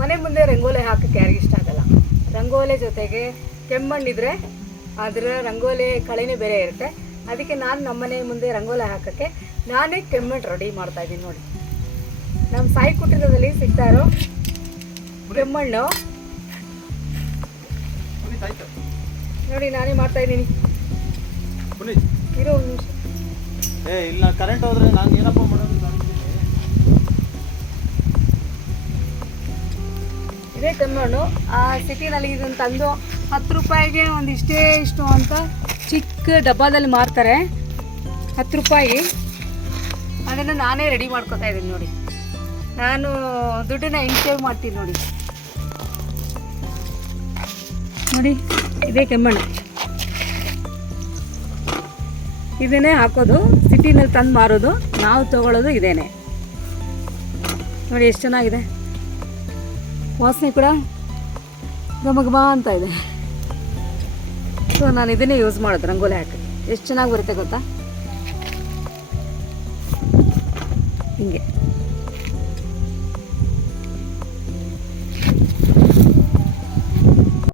ಮನೆ ಮುಂದೆ ರಂಗೋಲೆ ಹಾಕಕ್ಕೆ ಯಾರಿಗೂ ಇಷ್ಟ ಆಗಲ್ಲ. ರಂಗೋಲೆ ಜೊತೆಗೆ ಕೆಮ್ಮಣ್ಣಿದ್ರೆ ಅದರ ರಂಗೋಲಿ ಕಳೆನೇ ಬೇರೆ ಇರುತ್ತೆ. ಅದಕ್ಕೆ ನಾನು ನಮ್ಮನೆ ಮುಂದೆ ರಂಗೋಲೆ ಹಾಕೋಕ್ಕೆ ನಾನೇ ಕೆಮ್ಮಣ್ಣು ರೆಡಿ ಮಾಡ್ತಾ ಇದ್ದೀನಿ ನೋಡಿ. ನಮ್ಮ ಸಾಯಿ ಕುಟುಂಬದಲ್ಲಿ ಸಿಗ್ತಾ ಇರೋ ಕೆಮ್ಮಣ್ಣು. ನೋಡಿ ನಾನೇ ಮಾಡ್ತಾ ಇದ್ದೀನಿ. ಇರೋ ಒಂದು ನಿಮಿಷ. ಏ ಇಲ್ಲ ಕರೆಂಟ್ ಹೋದ್ರೆ ನಾನು ಏನಪ್ಪ ಮಾಡೋದು? ಇದೇ ಕೆಮ್ಮಣ್ಣು ಆ ಸಿಟಿನಲ್ಲಿ ಇದನ್ನು ತಂದು ಹತ್ತು ರೂಪಾಯಿಗೆ ಒಂದು ಇಷ್ಟೇ ಇಷ್ಟು ಅಂತ ಚಿಕ್ಕ ಡಬ್ಬಾದಲ್ಲಿ ಮಾರ್ತಾರೆ. ಹತ್ತು ರೂಪಾಯಿ. ಅದನ್ನು ನಾನೇ ರೆಡಿ ಮಾಡ್ಕೋತಾ ಇದ್ದೀನಿ ನೋಡಿ. ನಾನು ದುಡ್ಡನ್ನ ಹೆಂಗೆ ಸೇವ್ ಮಾಡ್ತೀನಿ ನೋಡಿ. ನೋಡಿ, ಇದೇ ಕೆಮ್ಮಣ್ಣು. ಇದನ್ನೇ ಹಾಕೋದು, ಸಿಟಿನಲ್ಲಿ ತಂದು ಮಾರೋದು, ನಾವು ತಗೊಳ್ಳೋದು ಇದೇನೆ. ನೋಡಿ, ಎಷ್ಟು ಚೆನ್ನಾಗಿದೆ. ವಾಸನೆ ಕೂಡ ಘಮ ಅಂತ ಇದೆ. ಸೊ ನಾನು ಇದನ್ನೇ ಯೂಸ್ ಮಾಡೋದು, ರಂಗೋಲಿ ಹಾಕಿ. ಎಷ್ಟು ಚೆನ್ನಾಗಿ ಬರುತ್ತೆ ಗೊತ್ತಾ? ಹಿಂಗೆ.